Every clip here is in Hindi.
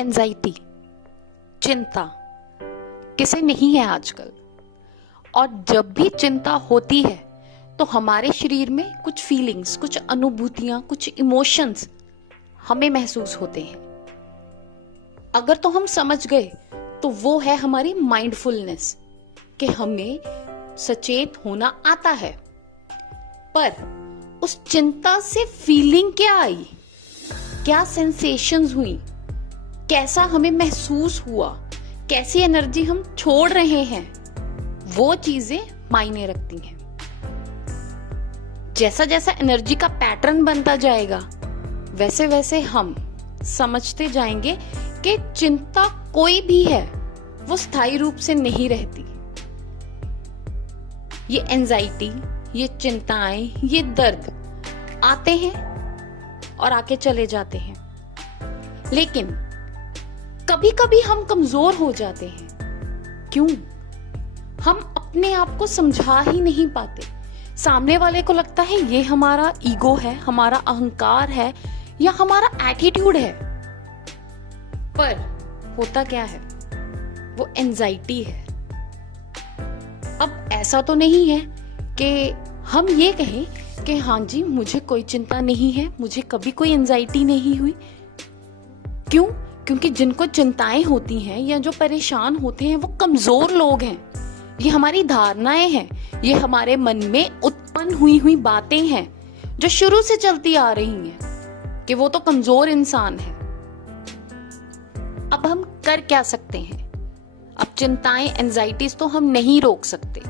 एंजाइटी, चिंता किसे नहीं है आजकल। और जब भी चिंता होती है तो हमारे शरीर में कुछ फीलिंग्स, कुछ अनुभूतियां, कुछ इमोशंस हमें महसूस होते हैं। अगर तो हम समझ गए तो वो है हमारी माइंडफुलनेस, कि हमें सचेत होना आता है। पर उस चिंता से फीलिंग क्या आई, क्या सेंसेशंस हुई, कैसा हमें महसूस हुआ, कैसी एनर्जी हम छोड़ रहे हैं, वो चीजें मायने रखती हैं। जैसा जैसा एनर्जी का पैटर्न बनता जाएगा वैसे वैसे हम समझते जाएंगे कि चिंता कोई भी है वो स्थायी रूप से नहीं रहती। ये एंजाइटी, ये चिंताएं, ये दर्द आते हैं और आके चले जाते हैं। लेकिन कभी कभी हम कमजोर हो जाते हैं। क्यों? हम अपने आप को समझा ही नहीं पाते। सामने वाले को लगता है ये हमारा ईगो है, हमारा अहंकार है या हमारा एटीट्यूड है। पर होता क्या है? वो एंजाइटी है। अब ऐसा तो नहीं है कि हम ये कहें कि हाँ जी मुझे कोई चिंता नहीं है, मुझे कभी कोई एंजाइटी नहीं हुई। क्यों? क्योंकि जिनको चिंताएं होती हैं या जो परेशान होते हैं वो कमजोर लोग हैं। ये हमारी धारणाएं हैं, ये हमारे मन में उत्पन्न हुई बातें हैं जो शुरू से चलती आ रही हैं कि वो तो कमजोर इंसान है। अब हम कर क्या सकते हैं? अब चिंताएं, एंजाइटीज तो हम नहीं रोक सकते,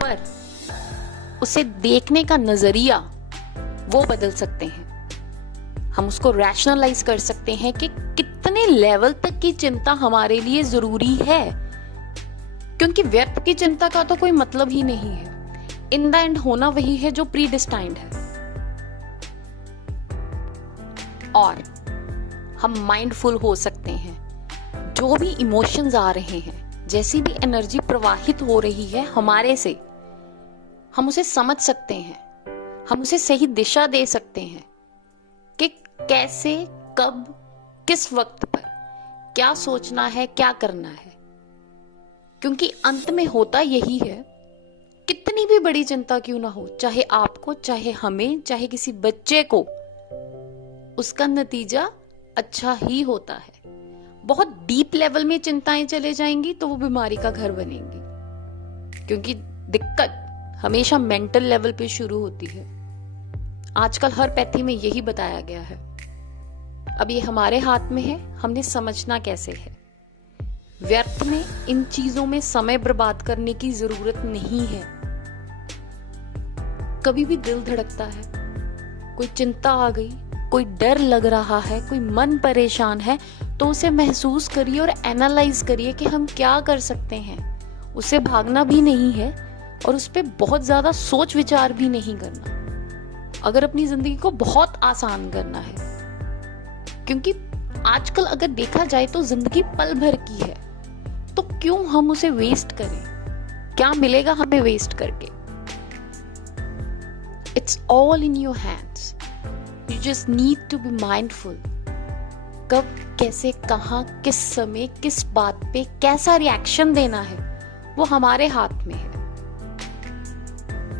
पर उसे देखने का नजरिया वो बदल सकते हैं। हम उसको रैशनलाइज कर सकते हैं कि कितने लेवल तक की चिंता हमारे लिए जरूरी है, क्योंकि व्यर्थ की चिंता का तो कोई मतलब ही नहीं है। इन द एंड होना वही है जो प्री डिस्टाइंड है। और हम माइंडफुल हो सकते हैं। जो भी इमोशंस आ रहे हैं, जैसी भी एनर्जी प्रवाहित हो रही है हमारे से, हम उसे समझ सकते हैं, हम उसे सही दिशा दे सकते हैं कि कैसे, कब, किस वक्त पर क्या सोचना है, क्या करना है। क्योंकि अंत में होता यही है, कितनी भी बड़ी चिंता क्यों ना हो, चाहे आपको, चाहे हमें, चाहे किसी बच्चे को, उसका नतीजा अच्छा ही होता है। बहुत डीप लेवल में चिंताएं चले जाएंगी तो वो बीमारी का घर बनेंगी, क्योंकि दिक्कत हमेशा मेंटल लेवल पे शुरू होती है। आजकल हर पैथी में यही बताया गया है। अब ये हमारे हाथ में है, हमने समझना कैसे है। व्यर्थ में इन चीजों में समय बर्बाद करने की जरूरत नहीं है। कभी भी दिल धड़कता है, कोई चिंता आ गई, कोई डर लग रहा है, कोई मन परेशान है, तो उसे महसूस करिए और एनालाइज करिए कि हम क्या कर सकते हैं। उसे भागना भी नहीं है और उस पर बहुत ज्यादा सोच विचार भी नहीं करना, अगर अपनी जिंदगी को बहुत आसान करना है। क्योंकि आजकल अगर देखा जाए तो जिंदगी पल भर की है, तो क्यों हम उसे वेस्ट करें? क्या मिलेगा हमें वेस्ट करके? It's all in your hands. You just need to be mindful. कब, कैसे, कहां, किस समय, किस बात पे कैसा रिएक्शन देना है, वो हमारे हाथ में है।